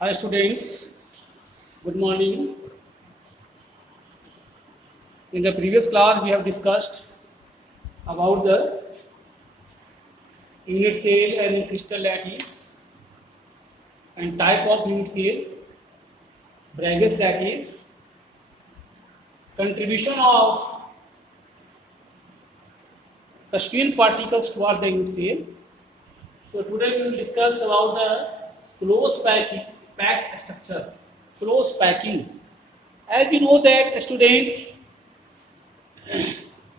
Hi students, good morning. In the previous class we have discussed about the unit cell and crystal lattice and type of unit cells, Bragg's lattice, contribution of constituent particles towards the unit cell. So today we will discuss about the packed structure, close packing. As we know that students,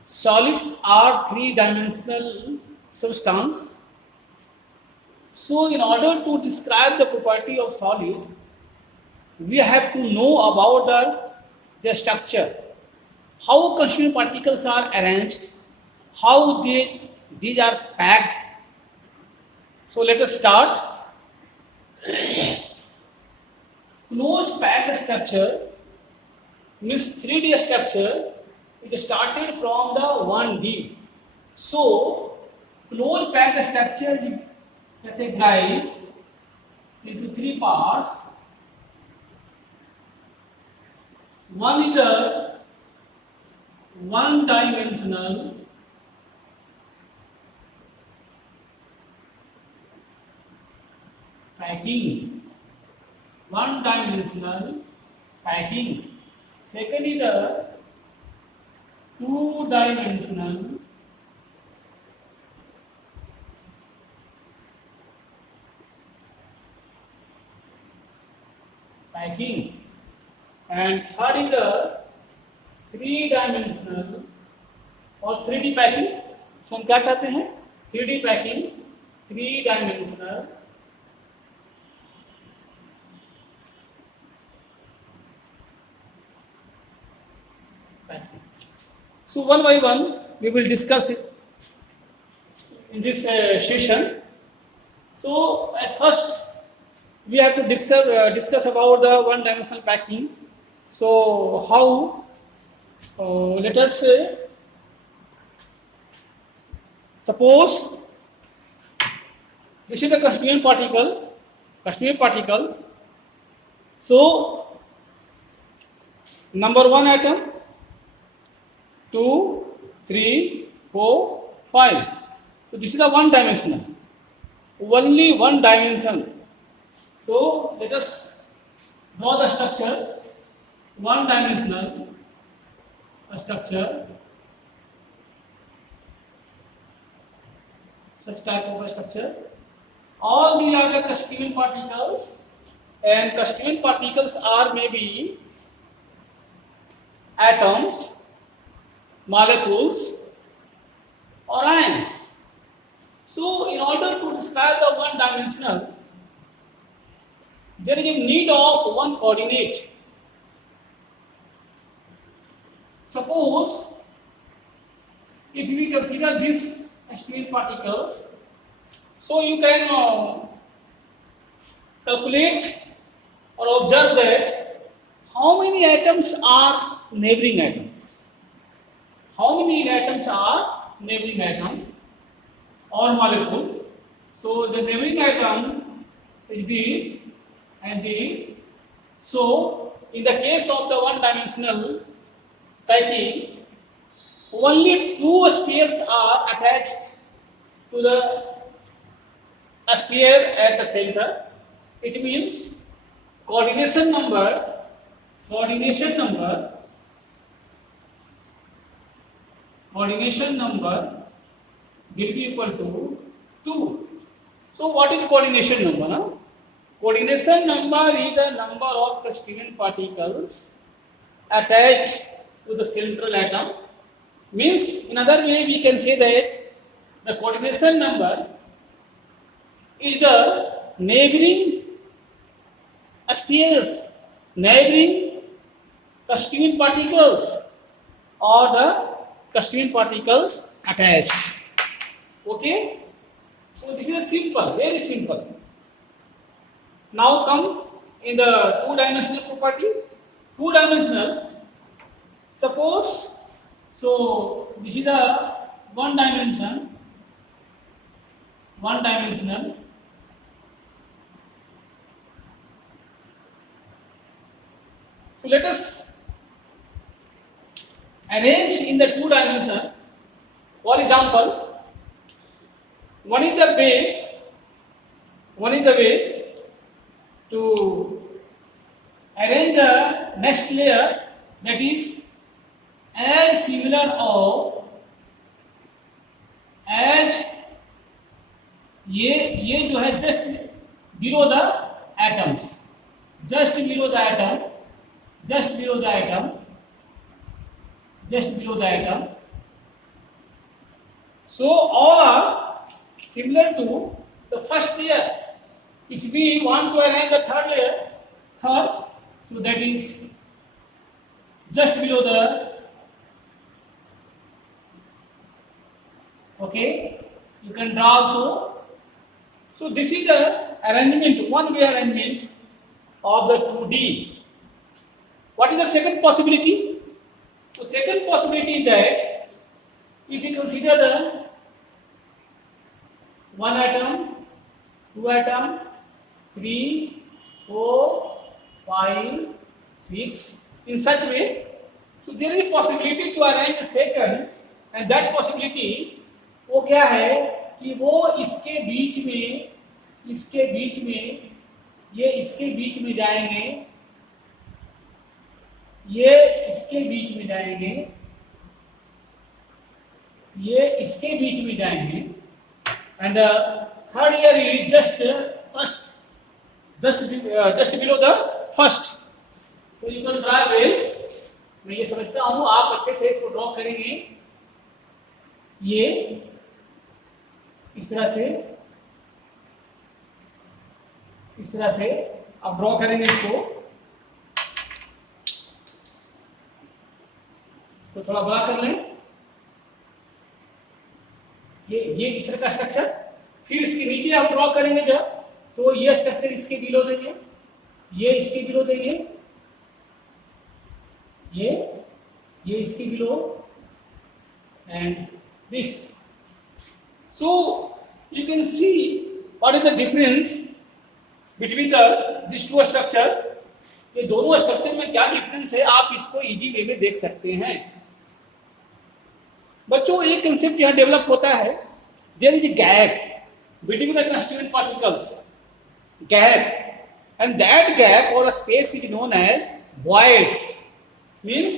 solids are three-dimensional substance. So, in order to describe the property of solid, we have to know about their structure, how constituent particles are arranged, how these are packed. So, let us start. Close packed structure means 3D structure. It started from the 1D. So, close packed structure is categorized into three parts. One is the one-dimensional packing. One-dimensional packing. Second is the two-dimensional packing. And third is the three-dimensional और 3D packing. इसको हम क्या कहते हैं? 3D packing, three dimensional packing. So one by one we will discuss it in this session. So at first we have to discuss about the one-dimensional packing. So how? Let us say, suppose this is the constituent particles. So number 1 atom, 2, 3, 4, 5. So this is the one-dimensional, only one dimension. So let us draw the structure, one-dimensional structure, such type of a structure. All these are the constituent particles, and constituent particles are maybe atoms, molecules, or ions. So, in order to describe the one-dimensional, there is a need of one coordinate. Suppose if we consider these constituent particles, so you can calculate or observe that how many atoms are neighboring atoms. How many atoms are neighboring atoms or molecule? So the neighboring atom is this and this. So in the case of the one-dimensional packing, only two spheres are attached to the sphere at the center. It means coordination number will be equal to 2. So what is coordination number? No? Coordination number is the number of constituent particles attached to the central atom. Means, in other way, we can say that the coordination number is the neighboring spheres, neighboring constituent particles, or the constituent particles attached. Okay? So this is a simple, very simple. Now come in the two-dimensional property. Two-dimensional. Suppose, so this is the one-dimensional. So let us arrange in the two dimension. For example, one is the way to arrange the next layer, that is as similar of as ये जो है just below the atoms, just below the atom. So all are similar to the first layer. If we want to arrange the third layer, so that is just below the, okay, you can draw also. So this is the arrangement, one way arrangement of the 2D. What is the second possibility? So second possibility is that if we consider the one atom, two atom, 3, 4, 5, 6, in such way. So there is a possibility to arrange the second, and that possibility वो क्या है कि वो इसके बीच में ये इसके बीच में जाएंगे, ये इसके बीच में जाएंगे, ये इसके बीच में जाएंगे, and third layer is just below the first. So you can draw well. मैं ये समझता हूँ आप अच्छे से इसको ड्रॉ करेंगे, ये इस तरह से आप ड्रॉ करेंगे इसको, तो थोड़ा बड़ा कर लें, ये इस तरह का स्ट्रक्चर। फिर इसके नीचे आप ड्रॉ करेंगे जब, तो ये स्ट्रक्चर इसके बिलो देंगे, ये इसके बिलो देंगे, ये इसके below, and this. So you can see what is the difference between these two structure. ये दोनों स्ट्रक्चर में क्या डिफरेंस है, आप इसको इजी वे में देख सकते हैं. बच्चों एक कंसेप्ट यहाँ डेवलप होता है, there is a gap between the constituent particles, gap, and that gap और space is known as voids. Means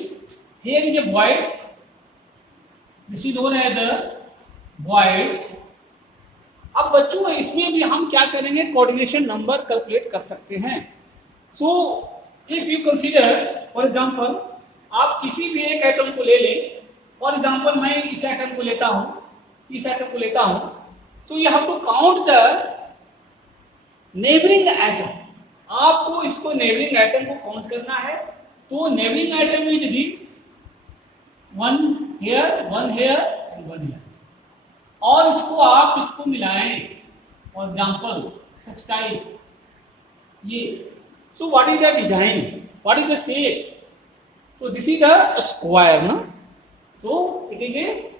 here is a voids, this is known as the voids. अब बच्चों इसमें भी हम क्या करेंगे, कोऑर्डिनेशन नंबर कैलकुलेट कर सकते हैं. So if you consider for example, आप किसी भी एक एटम को ले लें. फॉर एग्जांपल मैं इस एटम को लेता हूं, तो you have to count the neighboring atom. आपको इसको नेबरिंग एटम को काउंट करना है. तो neighboring atom is this, one here and one here, और इसको मिलाएं. फॉर एग्जांपल सच टाइप ये. So what is the design, what is the shape? तो दिस इज द स्क्वायर ना. So it is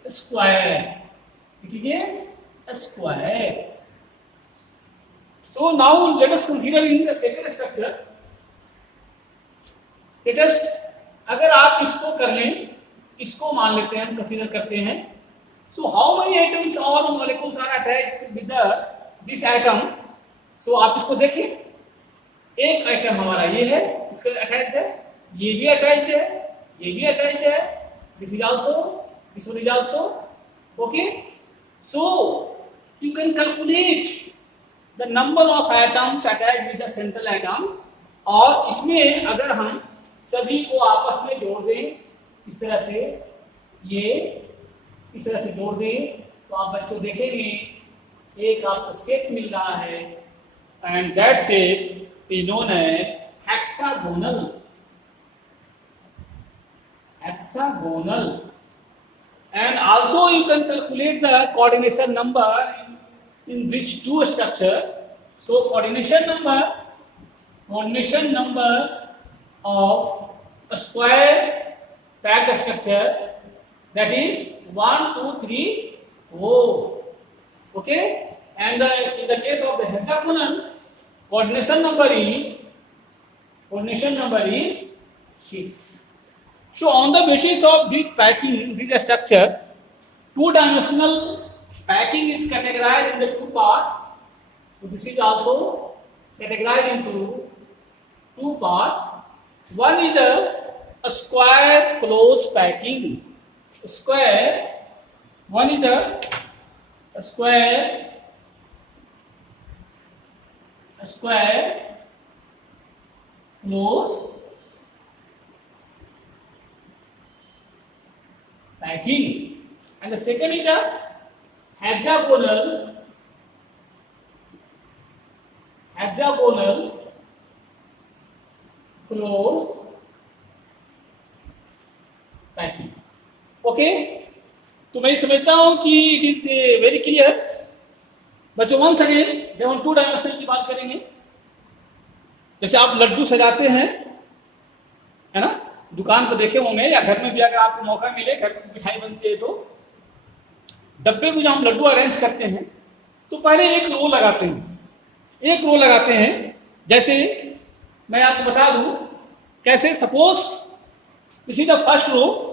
a square. So now let us consider in the second structure. Let us, अगर आप इसको कर लें, इसको मान लेते हैं, हम कंसीडर करते हैं. So how many atoms or molecules are attached with this atom? So आप इसको देखिए, एक एटम हमारा ये है, इसका अटैच्ड है, ये भी अटैच्ड है, ये भी अटैच्ड है. This is also, this one is also, okay. So you can calculate the number of atoms attached with the central atom. और इसमें अगर हम सभी को आपस में जोड़ दें, इस तरह से जोड़ दें, तो आप बच्चों देखेंगे एक आपको शेप मिल रहा है, and that shape is known as hexagonal. And also you can calculate the coordination number in these two structure. So coordination number of a square packed structure, that is 1, 2, 3, 4. Okay, and in the case of the hexagonal, coordination number is sheets. So on the basis of this packing, this structure, two-dimensional packing is categorized into two parts. So this is also categorized into two parts. One is a square closed packing. Square. One is a square closed packing, and the second is a hexagonal closed packing. Okay, तो मैं समझता हूं कि it is very clear बच्चों. Once again जब हम two dimensional की बात करेंगे, जैसे आप लड्डू सजाते हैं, है ना, दुकान पर देखे होंगे या घर में भी अगर आपको मौका मिले, घर में मिठाई बनती है तो डब्बे में जो हम लड्डू अरेंज करते हैं तो पहले एक रो लगाते हैं. जैसे मैं आपको बता दूं कैसे. Suppose this is the first row.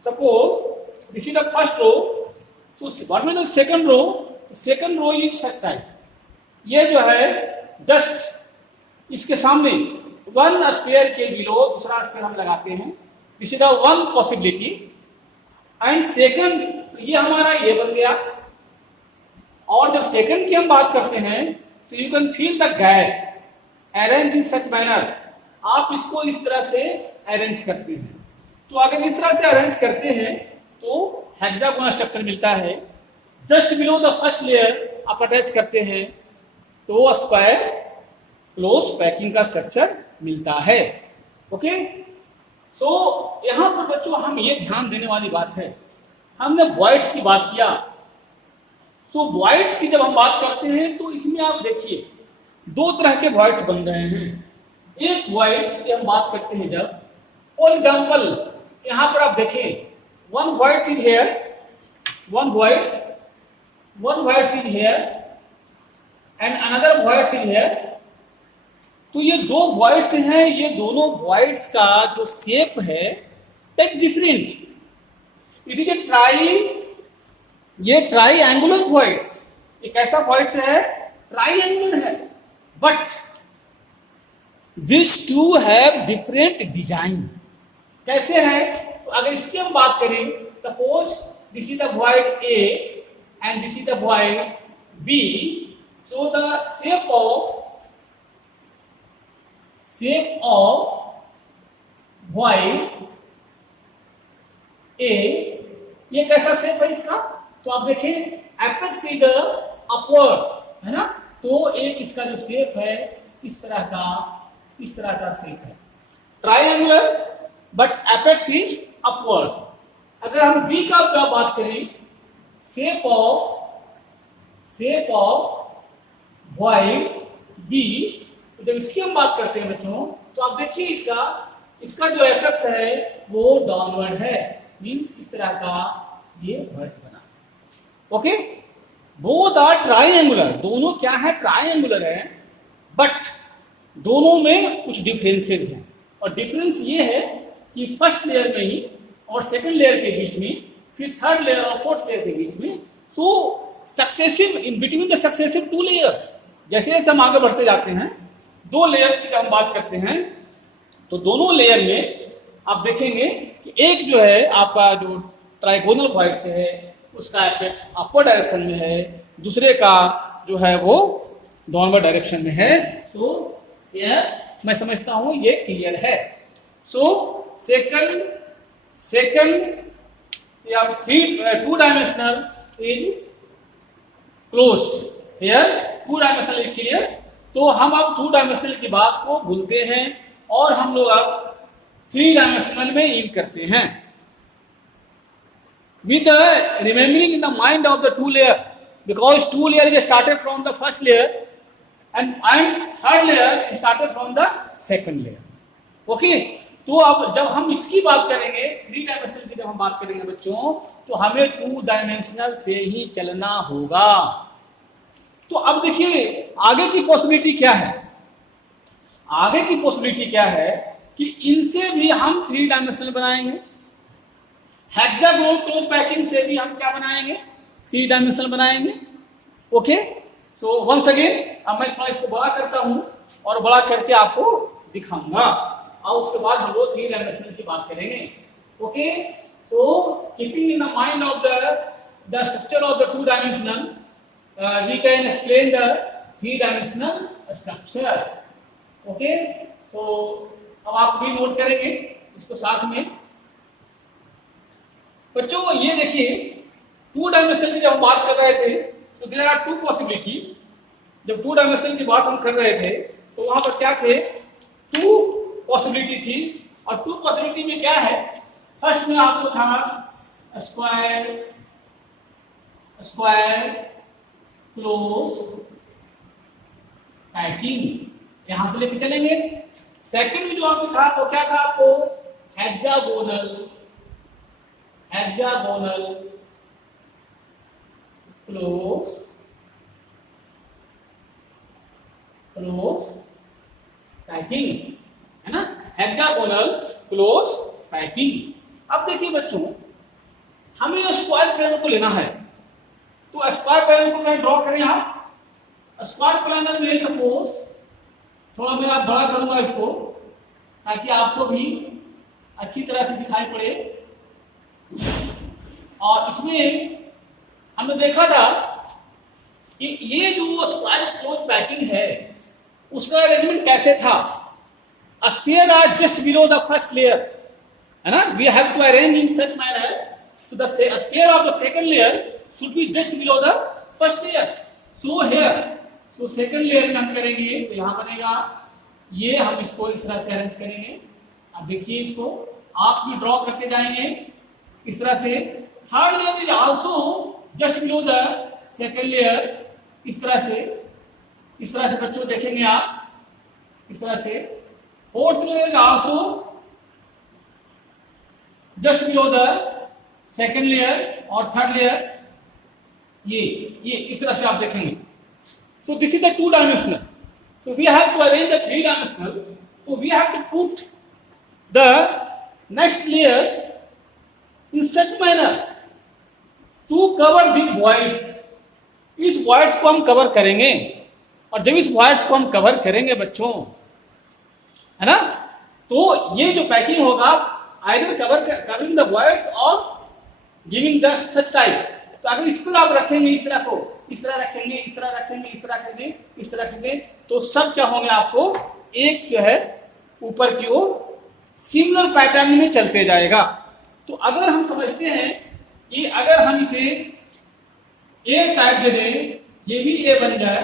Suppose this is the first row. So what will the second row? Second row is such type. ये जो है जस्ट इसके सामने वन स्क्वायर के बिलो दूसरा स्क्वायर हम लगाते हैं. This is the one possibility. And second, ये हमारा ये बन गया. और जब सेकंड की हम बात करते हैं तो you can feel the gap arrange in such manner. आप इसको इस तरह से अरेंज करते हैं. तो अगर इस तरह से अरेंज करते हैं तो हेक्सागोनल स्ट्रक्चर मिलता है. Just below the first layer आप अटैच करते हैं तो स्क्वायर क्लोज पैकिंग का स्ट्रक्चर मिलता है. ओके, सो यहां पर बच्चों हम ये ध्यान देने वाली बात है, हमने वॉइड्स की बात किया. तो वॉइड्स की जब हम बात करते हैं तो इसमें आप देखिए दो तरह के वॉइड्स बन रहे हैं. एक वॉइड्स की हम बात करते हैं जब, फॉर एग्जाम्पल यहां पर आप देखें one voids in here, one voids in here and another voids in here. तो ये दो voids हैं. ये दोनों voids का जो शेप है दैट डिफरेंट. इट इज ये ट्राइएंगुलर voids. एक ऐसा voids है ट्राइएंगुलर है, but this two have different design. कैसे है? तो अगर इसकी हम बात करें, suppose this is the void A and this is the void B. So the shape of void A, ये कैसा शेप है इसका? तो आप देखें एपेक्स इज अपवर्ड, है ना. तो एक इसका जो शेप है इस तरह का शेप है, triangular but apex is upward. अगर हम बी का बात करें, शेप ऑफ void बी, तो जब इसकी हम बात करते हैं बच्चों तो आप देखिए इसका जो एपेक्स है वो डाउनवर्ड है. मींस इस तरह का ये void बना. Okay, both are triangular. दोनों क्या है? ट्राइएंगुलर है, बट दोनों में कुछ डिफरेंसेस हैं. और डिफरेंस ये है कि फर्स्ट लेयर में ही और सेकंड लेयर के बीच में, फिर थर्ड लेयर और फोर्थ लेयर के बीच में, तो successive in between the successive two layers, जैसे जैसे हम आगे बढ़ते जाते हैं, दो लेयर्स की जब हम बात करते हैं तो दोनों लेयर में आप देखेंगे कि एक जो है आपका जो ट्राइगोनल वॉइड्स है उसका एपेक्स अपवर्ड डायरेक्शन में है, दूसरे का जो है वो डाउनवर्ड डायरेक्शन में है. तो यह मैं समझता हूं ये क्लियर है. सो second two dimensional is closed. Here two dimensional is clear. तो हम अब टू डायमेंशनल की बात को भूलते हैं और हम लोग अब थ्री डायमेंशनल में इन करते हैं. With remembering in the mind of the two layer, because two layer is started from the first layer and third layer is started from the second layer. Okay? तो अब जब हम इसकी बात करेंगे, थ्री डायमेंशनल की जब हम बात करेंगे बच्चों, तो हमें टू डायमेंशनल से ही चलना होगा. तो अब देखिए आगे की पॉसिबिलिटी क्या है. आगे की पॉसिबिलिटी क्या है कि इनसे भी हम 3 डायमेंशनल बनाएंगे। हेक्सागोनल क्लोथ पैकिंग से भी हम क्या बनाएंगे, 3 डायमेंशनल बनाएंगे। ओके, सो वंस अगेन अब मैं थोड़ा इसको बड़ा करता हूं और बड़ा करके आपको दिखाऊंगा, और उसके बाद हम लोग 3 डायमेंशनल की बात करेंगे। Okay, so keeping in the mind of the structure of the 2 dimensional, we can explain the 3-dimensional structure. Okay, so अब आप भी नोट करेंगे इसको साथ में। बच्चों ये देखिए 2 डायमेंशनल की जब हम बात कर रहे थे तो देयर आर 2 पॉसिबिलिटी। जब 2 डायमेंशनल की बात हम कर रहे थे तो वहां पर क्या थे, 2 पॉसिबिलिटी थी। और 2 पॉसिबिलिटी में क्या है, फर्स्ट में आपको था स्क्वायर क्लोज पैकिंग, यहां से लेके चलेंगे। सेकंड में जो आपको था वो क्या था, आपको हेक्सागोनल क्लोज पैकिंग, है ना, हेक्सागोनल क्लोज पैकिंग। अब देखिए बच्चों, हमें स्क्वायर प्लेन को लेना है, तो स्क्वायर प्लेन को मैं ड्रॉ करें। आप स्क्वायर प्लेनर में सपोज थोड़ा मैं बड़ा करूंगा इसको ताकि आपको भी अच्छी तरह से दिखाई पड़े। और इसमें हमने देखा था कि ये जो स्क्वायर क्लोज पैकिंग है उसका अरेंजमेंट कैसे था। Sphere are just below the first layer, है ना, we have to arrange in such manner so the sphere of the second layer should be just below the first layer. So here, so second layer में हम करेंगे तो यहाँ बनेगा ये, हम इसको इस तरह से अरेंज करेंगे। अब देखिए इसको आप भी ड्रॉ करते जाएंगे इस तरह से। Third layer is also just below the second layer, इस तरह से बच्चों देखेंगे आप इस तरह से। Fourth layer is also just below the second layer, और थर्ड लेयर ये इस तरह से आप देखेंगे। तो this is the 2 dimensional, so we have to arrange the 3 dimensional, so we have to put the next layer in such manner to cover big voids। इस voids को हम कवर करेंगे, और जब इस voids को हम कवर करेंगे बच्चों, है ना, तो ये जो पैकिंग होगा either covering the voids or giving the such type। तो अगर इसको आप रखेंगे इस तरह को, इस तरह रखेंगे, इस तरह रखेंगे, इस तरह रखेंगे, इस तरह रखेंगे, तो सब क्या होंगे, आपको एक जो है ऊपर की ओर सिंगल पैटर्न में चलते जाएगा। तो अगर हम समझते हैं कि अगर हम इसे ए टाइप दे दें, ये भी ए बन जाए,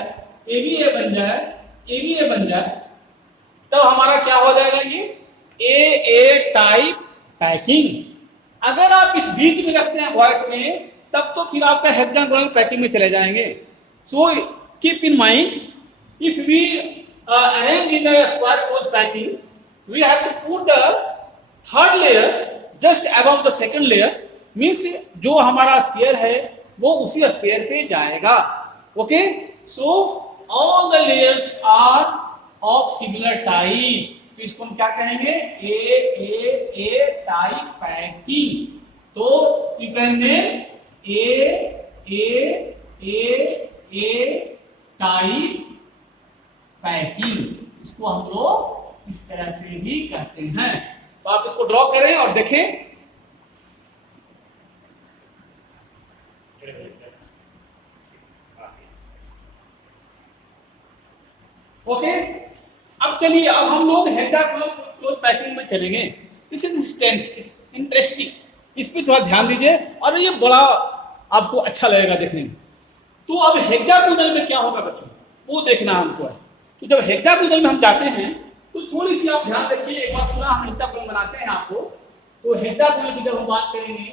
ए भी ए बन जाए, ए भी ए बन जाए, तब हमारा क्या हो जाएगा, ये ए टाइप पैकिंग। अगर आप इस बीच में रखते हैं वॉइस में, तब तो फिर आपका हेक्सागोनल पैकिंग में चले जाएंगे। So keep in mind, if we arrange in the square close packing, we have to put the third layer just above the second layer, means जो हमारा स्फीयर है वो उसी स्फीयर पे जाएगा। Okay, so all the layers are of similar type, तो इसको हम क्या कहेंगे, ए टाइप पैकिंग। तो you can name A type packing, इसको हम लोग इस तरह से भी कहते हैं। तो आप इसको ड्रॉ करें और देखें। ओके, अब चलिए, अब हम लोग हेक्सागोनल क्लोथ पैकिंग में चलेंगे। दिस इज इंटरेस्टिंग, इस पे थोड़ा ध्यान दीजिए और ये बड़ा आपको अच्छा लगेगा देखने में। तो अब हेक्सागोनल में क्या होगा बच्चों, वो देखना हमको है। तो जब हेक्सागोनल में हम जाते हैं तो थोड़ी सी आप ध्यान रखिए, एक बार पूरा हम हेक्सागोनल बनाते हैं आपको। तो हेक्सागोनल की जब हम बात करेंगे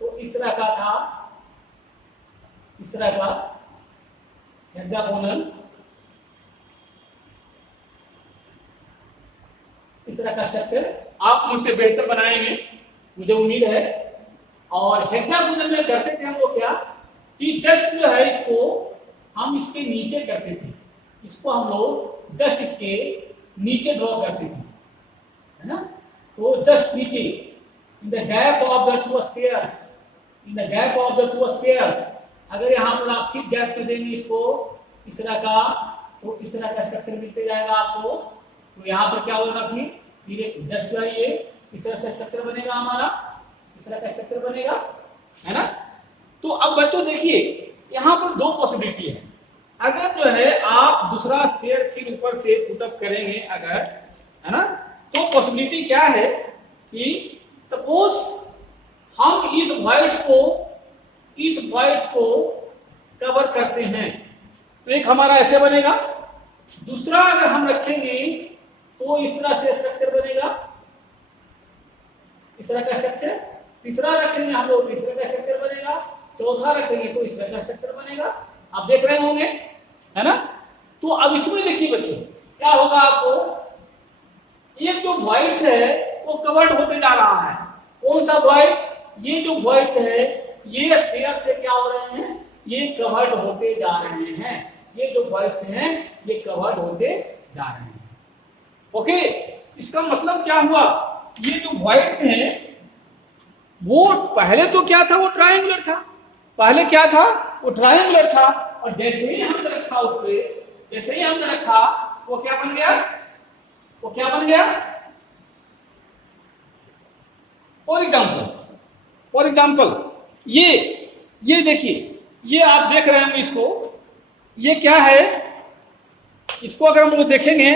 तो इस तरह का था, इस तरह का हेक्सागोनल, इस तरह का स्ट्रक्चर आप मुझसे बेहतर बनाएंगे मुझे उम्मीद है। और हेक्सागोनल में करते थे हम लोग क्या कि जस्ट जो है इसको हम इसके नीचे करते थे, इसको हम लोग जस्ट इसके नीचे ड्रॉ करते थे, है ना। तो जस्ट नीचे in the gap of the two spheres, in the gap of the two spheres, अगर यहाँ पर आप ठीक गैप पे देंगे इसको इस तरह का, तो इस तरह का स्ट्रक्चर मिलते जाएगा आपको। तो यहाँ पर क्या होगा फिर एक जस्ट ये इस तरह से स्ट्रक्चर बनेगा हमारा, इस तरह का स्ट्रक्चर बनेगा, है ना। तो अब बच्चों देखिए यहाँ पर दो पॉसिबिलिटी है। अगर जो है आप दूसरा स्फीयर फिर ऊपर से पुटअप करेंगे अगर, है ना, तो पॉसिबिलिटी क्या है कि सपोज हम इस वॉइड्स को कवर करते हैं, तो एक हमारा ऐसे बनेगा, दूसरा अगर हम रखेंगे तो इस तरह से स्ट्रक्चर बनेगा, इस तरह का स्ट्रक्चर, तीसरा रखेंगे हम लोग इस तरह का स्ट्रक्चर बनेगा, चौथा रखेंगे तो इस तरह का स्ट्रक्चर बनेगा। आप देख रहे होंगे, है ना। तो अब इसमें देखिए बच्चों क्या होगा, आपको एक जो वॉइड्स है वो कवर्ड होते जा रहा है। कौन सा वॉइड्स? ये जो वॉइड्स है ये स्फीयर से क्या हो रहे हैं, ये कवर्ड होते जा रहे हैं। ये जो वॉइड्स हैं ये कवर्ड होते जा रहे हैं। ओके, इसका मतलब क्या हुआ, ये जो वॉइड्स हैं वो पहले तो क्या था, वो ट्रायंगुलर था। पहले क्या था, वो ट्रायंगुलर था, और जैसे ही हमने रखा उस पे, जैसे ही हमने रखा वो क्या बन गया, वो क्या बन गया। फॉर एग्जाम्पल ये देखिए, ये आप देख रहे हैं इसको, ये क्या है, इसको अगर हम लोग देखेंगे,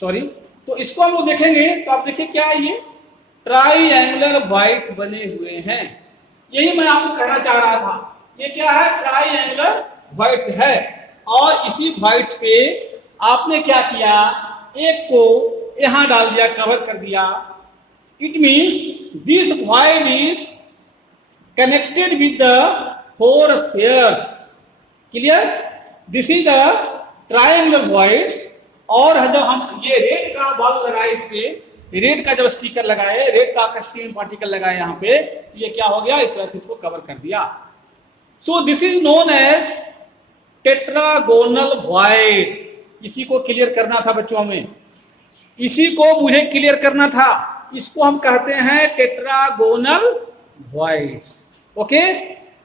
सॉरी, तो इसको हम लोग देखेंगे तो आप देखिए क्या है, ये ट्राइएंगुलर वॉइड्स बने हुए हैं। यही मैं आपको कहना चाह रहा था, ये क्या है, ट्राइएंगुलर वॉइड्स है। और इसी वॉइड्स पे आपने क्या किया, एक को यहां डाल दिया, कवर कर दिया। It means this void is connected with the four spheres. Clear? This is the triangular voids. और जब हम ये रेड का बॉल लगाए, इस पे रेड का जब स्टिकर लगाए, रेड का स्टीम पार्टिकल लगाए यहाँ पे, ये क्या हो गया, इस तरह से इसको कवर कर दिया। So this is known as tetragonal voids. इसी को क्लियर करना था बच्चों हमें, इसी को मुझे क्लियर करना था। इसको हम कहते हैं टेट्रागोनल वॉइड्स। ओके,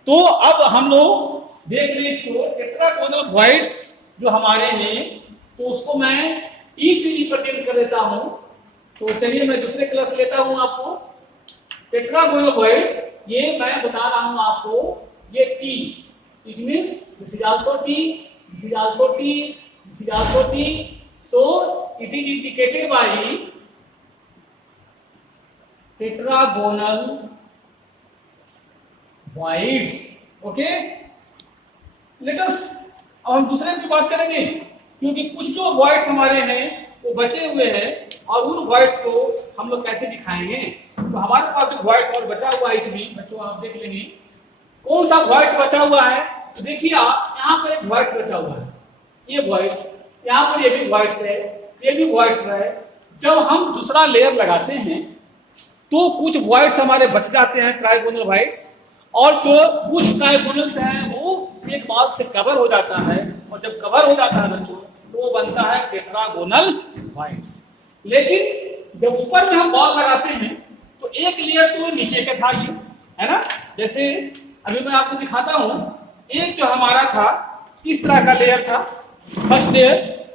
तो अब हम लोग देख लें इसको, टेट्रागोनल वॉइड्स जो हमारे हैं, तो उसको मैं ई से रिप्रेजेंट कर देता हूं। तो चलिए मैं दूसरे कलर से लेता हूं आपको। टेट्रागोनल वॉइड्स ये मैं बता रहा हूं आपको, ये T, it means this is also T, this is also T, this is also T. So it is indicated by tetragonal voids. Okay, let us, अब हम दूसरे की बात करेंगे, क्योंकि कुछ जो वॉइड्स हमारे हैं वो बचे हुए हैं, और उन वॉइड्स को हम लोग कैसे दिखाएंगे। तो हमारे पास जो वॉइड्स और बचा हुआ है, इसमें बच्चों आप देख लेंगे कौन सा वॉइड्स बचा हुआ है। तो देखिए आप, यहाँ पर एक वॉइड्स बचा हुआ है, ये वॉइड्स, यहाँ पर ये भी वॉइड्स है, ये भी वॉइड्स है। जब हम दूसरा लेयर लगाते हैं तो कुछ वॉइड्स हमारे बच जाते हैं, ट्राइगोनल वॉइड्स, और जो कुछ ट्राइगोनल्स हैं वो एक बॉल से कवर हो जाता है, और जब कवर हो जाता है बच्चों तो वो बनता है टेट्रागोनल वॉइड्स। लेकिन जब ऊपर में हम बॉल लगाते हैं तो एक लेयर तो नीचे का था, ये है ना। जैसे अभी मैं आपको दिखाता हूं, एक जो हमारा था इस तरह का लेयर था, फर्स्ट लेयर,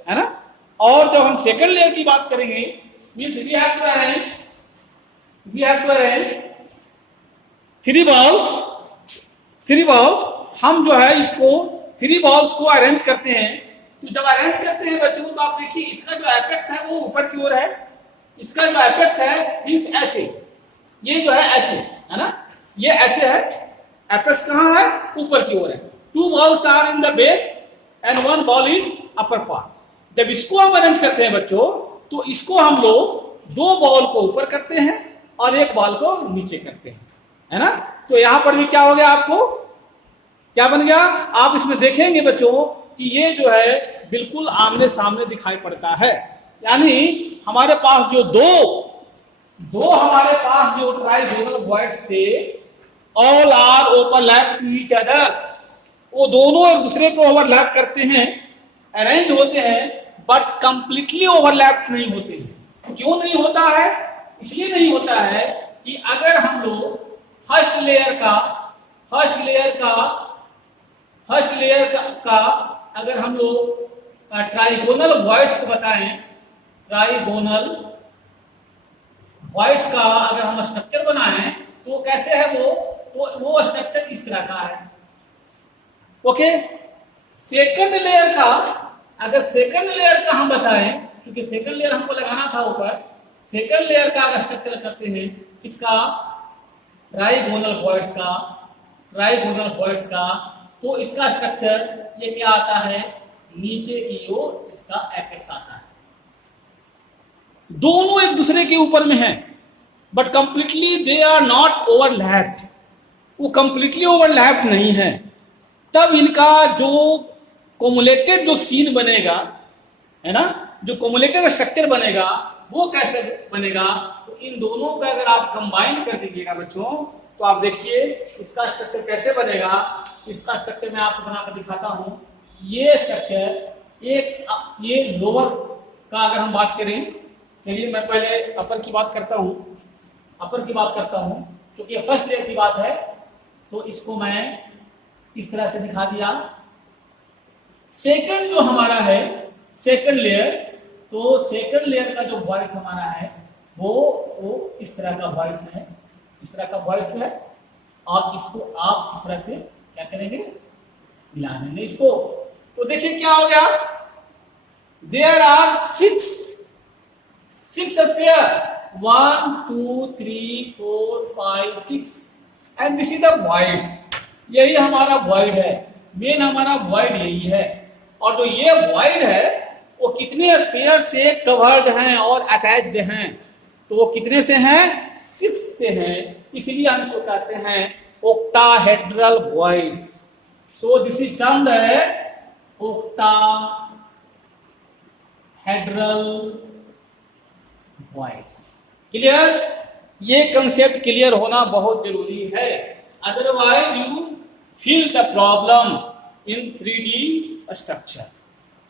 है ना। और जब हम सेकंड लेयर की बात करेंगे, means we have to arrange three balls. हम जो है इसको थ्री बॉल्स को अरेंज करते हैं। तो जब अरेंज करते हैं बच्चों, तो आप देखिए इसका जो एपेक्स है वो ऊपर की ओर है, इसका जो एपेक्स है मींस ऐसे, ये जो है ऐसे, है ना, ये ऐसे है, एपेक्स कहाँ है, ऊपर की ओर है। Two balls are in the base and one ball is upper part. जब इसको हम अरेंज करते हैं बच्चों, तो इसको हम लोग दो बॉल को ऊपर करते हैं और एक बॉल को नीचे करते हैं, है ना। तो यहां पर भी क्या हो गया, आपको क्या बन गया, आप इसमें देखेंगे बच्चों कि ये जो है बिल्कुल आमने सामने दिखाई पड़ता है। यानी हमारे पास जो दो हमारे पास जो ट्राइगोनल वॉइड्स थे, all are overlap to each other, वो दोनों एक दूसरे को ओवरलैप करते हैं, अरेंज होते हैं, बट कंप्लीटली ओवरलैप नहीं होते हैं। क्यों नहीं होता है? इसलिए नहीं होता है कि अगर हम लोग फर्स्ट लेयर का अगर हम लोग ट्राइगोनल वॉइड्स को बताएं, ट्राइगोनल वॉइड्स का अगर हम स्ट्रक्चर बनाएं तो कैसे है वो स्ट्रक्चर इस तरह का है। ओके, सेकंड लेयर का अगर सेकंड लेयर का हम बताएं, क्योंकि सेकंड लेयर हमको लगाना था ऊपर, सेकंड लेयर का अगर स्ट्रक्चर करते हैं इसका ट्राइगोनल वॉइड्स का तो इसका स्ट्रक्चर ये क्या आता है, नीचे की ओर इसका एपेक्स आता है। दोनों एक दूसरे के ऊपर में है, but completely they are not overlapped, वो कंप्लीटली ओवरलैप्ड नहीं है। तब इनका जो कोमुलेटेड जो सीन बनेगा, है ना, जो कोमुलेटेड स्ट्रक्चर बनेगा वो कैसे बनेगा, तो इन दोनों का अगर आप कंबाइन कर दीजिएगा बच्चों तो आप देखिए इसका स्ट्रक्चर कैसे बनेगा। इसका स्ट्रक्चर मैं आपको बनाकर दिखाता हूं। ये स्ट्रक्चर ये लोअर का अगर हम बात करें, चलिए मैं पहले अपर की बात करता हूं क्योंकि फर्स्ट लेयर की बात है तो इसको मैं इस तरह से दिखा दिया। सेकंड जो हमारा है सेकंड लेयर, तो सेकंड लेयर का जो वॉइड्स हमारा है वो इस तरह का वॉइड्स है, और इसको आप इस तरह से क्या करेंगे, मिला देंगे इसको। तो देखिए क्या हो गया, there are six sphere, 1 2 3 4 5 6 and this is the voids. यही हमारा वॉइड है, मेन हमारा वॉइड यही है। और जो ये वॉइड है वो कितने स्फीयर से कवर्ड हैं और अटैच्ड हैं, तो वो कितने से हैं, 6 से हैं। इसलिए हम इसको कहते हैं octahedral voids. So this is termed as octahedral voids. Clear? ये कंसेप्ट क्लियर होना बहुत जरूरी है, otherwise you feel the problem in 3D structure.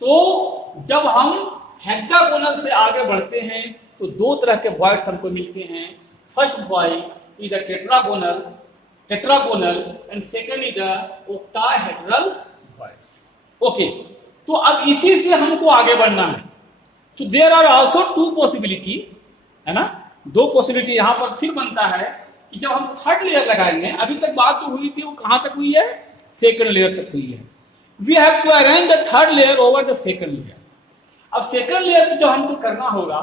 तो जब हम हेक्सागोनल से आगे बढ़ते हैं तो दो तरह के वॉइड्स हमको मिलते हैं। First void is the tetragonal and second is the octahedral voids. Okay, तो अब इसी से हमको आगे बढ़ना है। तो there are also two possibility, है ना, दो पॉसिबिलिटी यहां पर फिर बनता है कि जब हम थर्ड लेयर लगाएंगे, अभी तक बात जो हुई थी वो कहां तक हुई है, सेकंड लेयर तक हुई है। We have to arrange the third layer over the second layer. अब सेकंड लेयर जो हमको करना होगा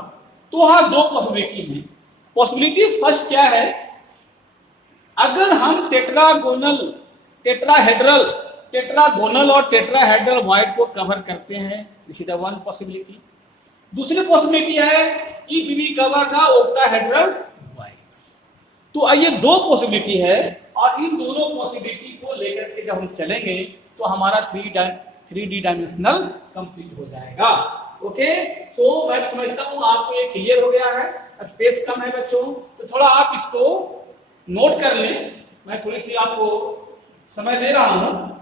तो वहां दो पॉसिबिलिटी है। पॉसिबिलिटी फर्स्ट क्या है, अगर हम टेट्रागोनल और टेट्राहेड्रल वॉइड को कवर करते हैं, this is the one possibility. दूसरी पॉसिबिलिटी है if we cover the octahedral voids. तो ये दो पॉसिबिलिटी है, और इन दोनों पॉसिबिलिटी को लेकर के जब हम चलेंगे तो हमारा 3D डायमेंशनल कंप्लीट हो जाएगा। ओके, तो मैं समझता हूं आपको ये क्लियर हो गया है। स्पेस कम है बच्चों, तो थोड़ा आप इसको नोट कर लें, मैं थोड़ी सी आपको समय दे रहा हूं।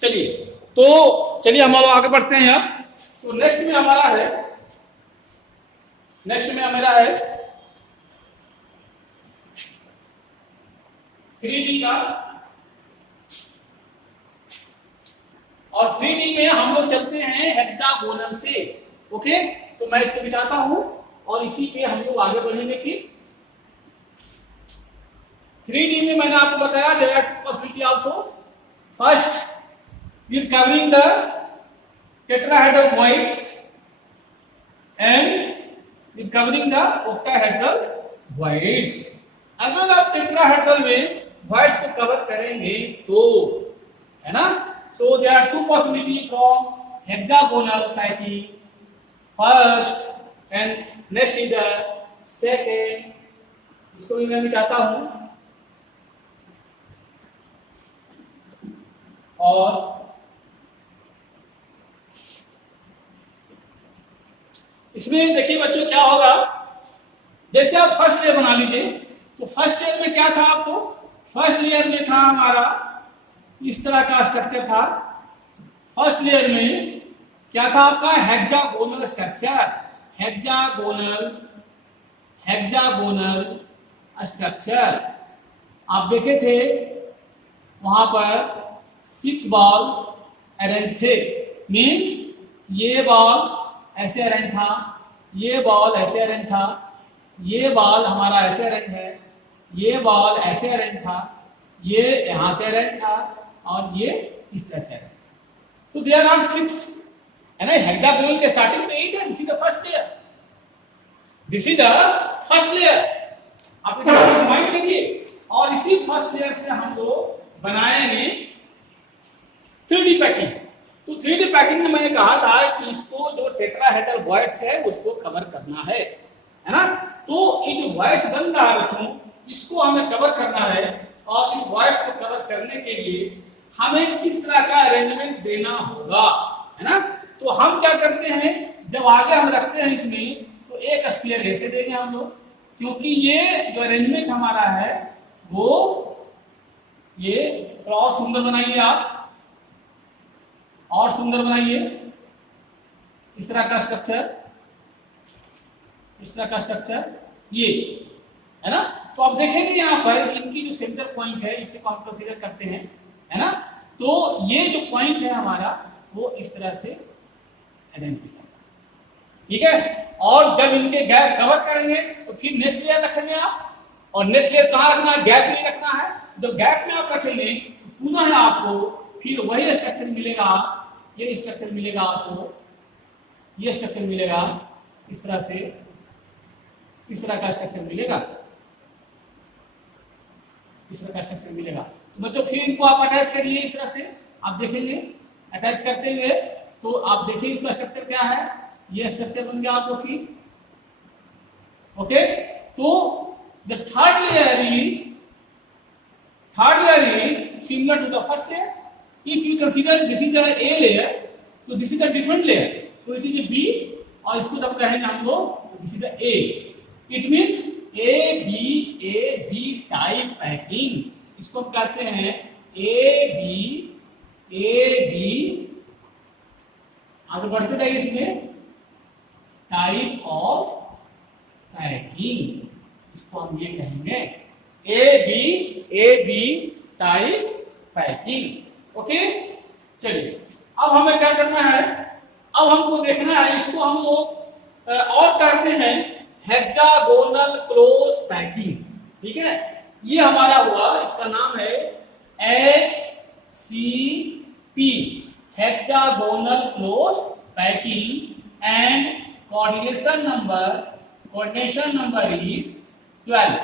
चलिए हम लोग आगे बढ़ते हैं। अब तो नेक्स्ट में हमारा है 3D का, और 3D में हम लोग चलते हैं हेक्सागोनल से। ओके, तो मैं इसको मिटाता हूं और इसी पे हम लोग आगे बढ़ेंगे। फिर 3D में मैंने आपको बताया there are two possibility also. First we are covering the tetrahedral voids and we are covering the octahedral voids. अगर आप टेट्राहेड्रल में voids को कवर करेंगे तो, है ना, so there are two possibility from hexagonal typing. First and next is the second. इसको भी मैं मिटाता हूं, और इसमें देखिए बच्चों क्या होगा, जैसे आप फर्स्ट लेयर बना लीजिए, तो फर्स्ट लेयर में क्या था आपको, फर्स्ट लेयर में था हमारा इस तरह का स्ट्रक्चर था। फर्स्ट लेयर में क्या था आपका? Hexagonal structure, hexagonal structure. आप देखे थे वहां पर 6 बॉल अरेंज थे। मीन्स ये बॉल ऐसे अरेंज था, ये बॉल ऐसे अरेंज था, ये बॉल हमारा ऐसे अरेंज है, ये बॉल ऐसे अरेंज था, ये यहां से अरेंज था और ये इस तरह से अरेंज। तो देयर आर 6 है ना। हेक्सागोनल के स्टार्टिंग तो यही था। This is the first layer, this is the first layer. आप माइंड करिए। और इसी फर्स्ट लेयर से हम लोग बनाएंगे 3D पैकिंग। तो 3D पैकिंग में मैंने कहा था कि इसको जो टेट्राहेड्रल वॉइड्स है उसको कवर करना है ना। तो ये जो वॉइड्स बन रहा है बच्चों, इसको हमें कवर करना है। और इस वॉइड्स को कवर करने के लिए हमें किस तरह का अरेंजमेंट देना होगा, है ना। तो हम क्या करते हैं, जब आगे हम रखते हैं इसमें, तो एक स्फीयर ऐसे देंगे हम लोग, क्योंकि ये जो अरेंजमेंट हमारा है वो ये और सुंदर बनाइए आप, और सुंदर बनाइए। इस तरह का स्ट्रक्चर, इस तरह का स्ट्रक्चर ये है ना। तो आप देखेंगे यहाँ पर इनकी जो सेंटर पॉइंट है इसे हम कंसीडर करते हैं, है ना। तो ये जो पॉइंट है हमारा वो इस तरह से अरेंज किया, ठीक है। और जब इनके गैप कवर करेंगे तो फिर नेक्स्ट लेयर रखेंगे आप। और नेक्स्ट लेयर कहाँ रखना है? गैप नहीं रखना है। जब गैप में आप रखेंगे तो पुनः आपको फिर वही स्ट्रक्चर मिलेगा। ये स्ट्रक्चर मिलेगा आपको, ये स्ट्रक्चर मिलेगा इस तरह से, इस तरह का स्ट्रक्चर मिलेगा, इस तरह का स्ट्रक्चर मिलेगा। तो बच्चों फिर इनको आप अटैच करिए इस तरह से। आप देखेंगे अटैच करते हुए तो आप देखिए इसका स्ट्रक्चर क्या है। ये स्ट्रक्चर बन गया आपको फिर, ओके। तो the third layer is similar to the first layer. If you consider this is the A layer, so this is a different layer, so it is a B, और इसको जब कहेंगे हम लोग this is the A. It means A B type packing. इसको हम कहते हैं A B। आगे बढ़ते जाइए इसमें, टाइप ऑफ पैकिंग, इसको हम ये कहेंगे A B type packing, okay. चलिए अब हमें क्या करना है, अब हमको देखना है इसको हम लोग और करते हैं हेक्सागोनल क्लोज पैकिंग, ठीक है। ये हमारा हुआ, इसका नाम है HCP, hexagonal close packing, and coordination number is 12।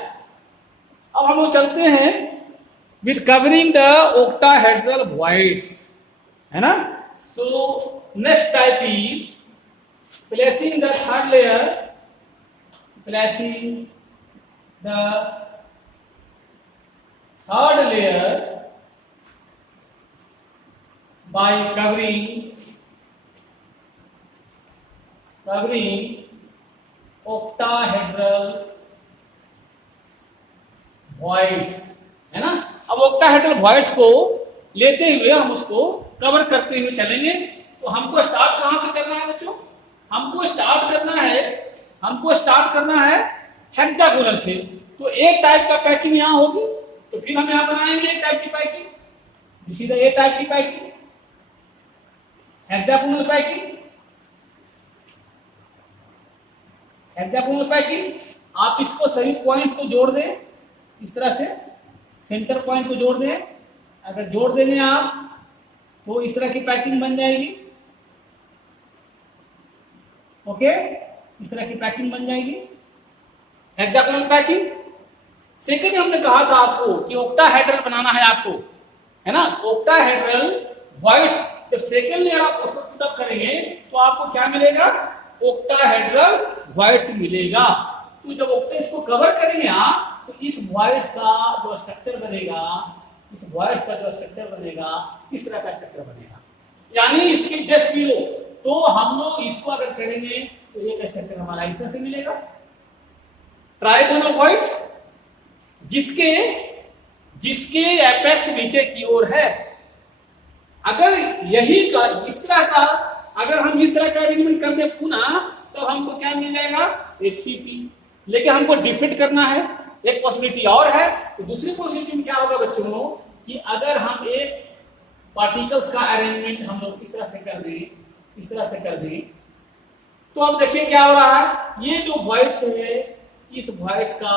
अब हम लोग चलते हैं with covering the octahedral voids, है ना। So next type is placing the third layer, placing the third layer by covering octahedral voids, है ना। अब ऑक्टाहेड्रल वॉइड्स को लेते हुए हम उसको कवर करते हुए चलेंगे। तो हमको स्टार्ट कहां से करना है बच्चों? हमको स्टार्ट करना है हेक्सागोनल से। तो एक टाइप का पैकिंग यहां होगी, तो फिर हम यहां बनाएंगे एक टाइप की packing, this is the A type की packing, hexagonal packing. Hexagonal packing, आप इसको सभी पॉइंट्स को जोड़ दें इस तरह से, सेंटर पॉइंट को जोड़ दें। अगर जोड़ देंगे आप तो इस तरह की पैकिंग बन जाएगी, ओके। इस तरह की पैकिंग बन जाएगी हेक्सागोनल पैकिंग। सेकंड हमने कहा था आपको कि ऑक्टाहेड्रल बनाना है आपको, है ना। ऑक्टाहेड्रल वॉइड्स, जब सेकंड लेयर आप उसको पुट अप करेंगे तो आपको क्या मिलेगा? ऑक्टाहेड्रल वॉइड्स मिलेगा। तो जब ऑक्टा इसको कवर करेंगे आप तो इस वॉइड्स का जो स्ट्रक्चर बनेगा, इस वॉइड्स का जो स्ट्रक्चर बनेगा इस तरह का स्ट्रक्चर बनेगा, यानी इसके जस्ट बिलो। तो हम लोग इसको अगर करेंगे तो एक स्ट्रक्चर हमारा इस तरह से मिलेगा, ट्राइगोनल वॉइड्स, जिसके जिसके एपेक्स नीचे की ओर है। अगर यही का इस तरह का अगर हम इस तरह का अरेंजमेंट कर दें पुनः, तो हमको क्या मिल जाएगा, एक सीपी। लेकिन हमको डिफिट करना है, एक पॉसिबिलिटी और है। तो दूसरी पॉसिबिलिटी में क्या होगा बच्चों, कि अगर हम एक पार्टिकल्स का अरेंजमेंट हम लोग इस तरह से कर दें, इस तरह से कर दें, तो अब देखिए क्या हो रहा है, ये जो वॉइड्स है, इस वॉइड्स का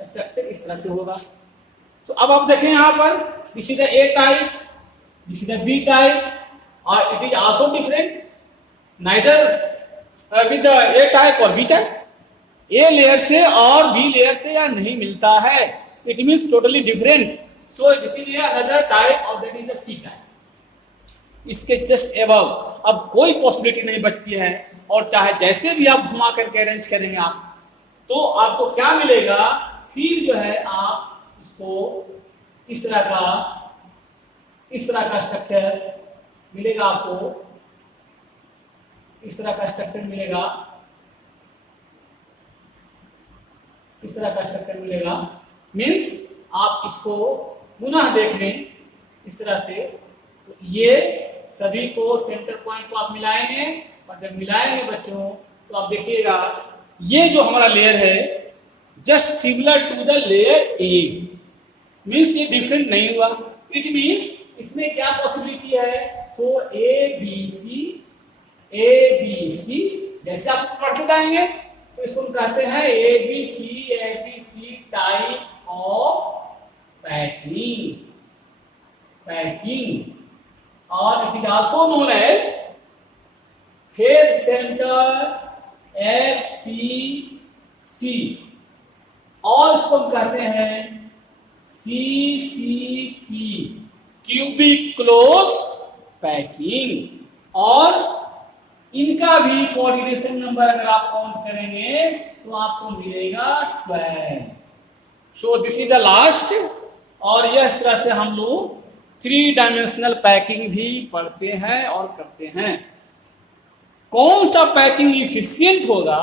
स्ट्रक्चर इस तरह से होगा। तो अब आप देखें यहाँ पर, this is the A type, this is the B type, और it is also different neither with the A type और बी टाइप। ए लेयर से और बी लेयर से यह नहीं मिलता है, it means totally different. So this is another type और that is the C type. इसके जस्ट अबव अब कोई पॉसिबिलिटी नहीं बचती है, और चाहे जैसे भी आप घुमा करके अरेंज करेंगे आप, तो आपको क्या मिलेगा, फिर जो है आप इसको इस तरह का स्ट्रक्चर मिलेगा, आपको इस तरह का स्ट्रक्चर मिलेगा, इस तरह का स्ट्रक्चर मिलेगा। मीन्स आप इसको पुनः देख लें इस तरह से, तो ये सभी को सेंटर पॉइंट को आप मिलाएंगे, और जब मिलाएंगे बच्चों, तो आप देखिएगा ये जो हमारा लेयर है just similar to the layer A, means ये डिफरेंट नहीं हुआ। इट मीन्स इसमें क्या पॉसिबिलिटी है, तो ए बी सी, जैसे आप पढ़ते जाएंगे तो इसको हम कहते हैं A B C type of packing, और it is also known as face center FCC, और इसको हम कहते हैं CCP, क्यूबिक क्लोज पैकिंग। और इनका भी कोऑर्डिनेशन नंबर अगर आप काउंट करेंगे तो आपको मिलेगा 12। सो दिस इज द लास्ट। और यह इस तरह से हम लोग 3 डायमेंशनल पैकिंग भी पढ़ते हैं और करते हैं। कौन सा पैकिंग इफिशिएंट होगा,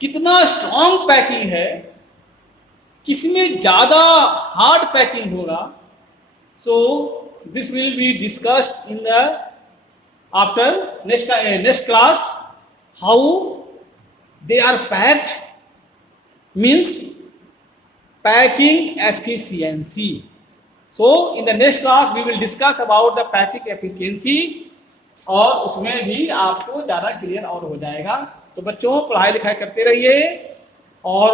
कितना स्ट्रॉन्ग पैकिंग है, किसमें ज्यादा हार्ड पैकिंग होगा, so this will be discussed in the after next class, how they are packed, means packing efficiency. So in the next class we will discuss about the packing efficiency, और उसमें भी आपको ज़्यादा clear और हो जाएगा। तो बच्चों पढ़ाई लिखाई करते रहिए और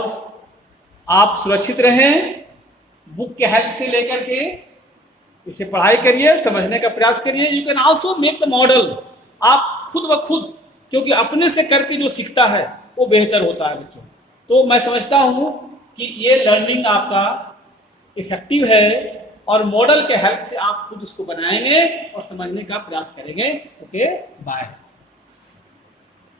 आप सुरक्षित रहें, बुक के हेल्प से लेकर के इसे पढ़ाई करिए, समझने का प्रयास करिए। You can also make the model, आप खुद ब खुद, क्योंकि अपने से करके जो सीखता है वो बेहतर होता है बच्चों। तो मैं समझता हूँ कि ये लर्निंग आपका इफेक्टिव है, और मॉडल के हेल्प से आप खुद इसको बनाएंगे और समझने का प्रयास करेंगे। Okay, bye.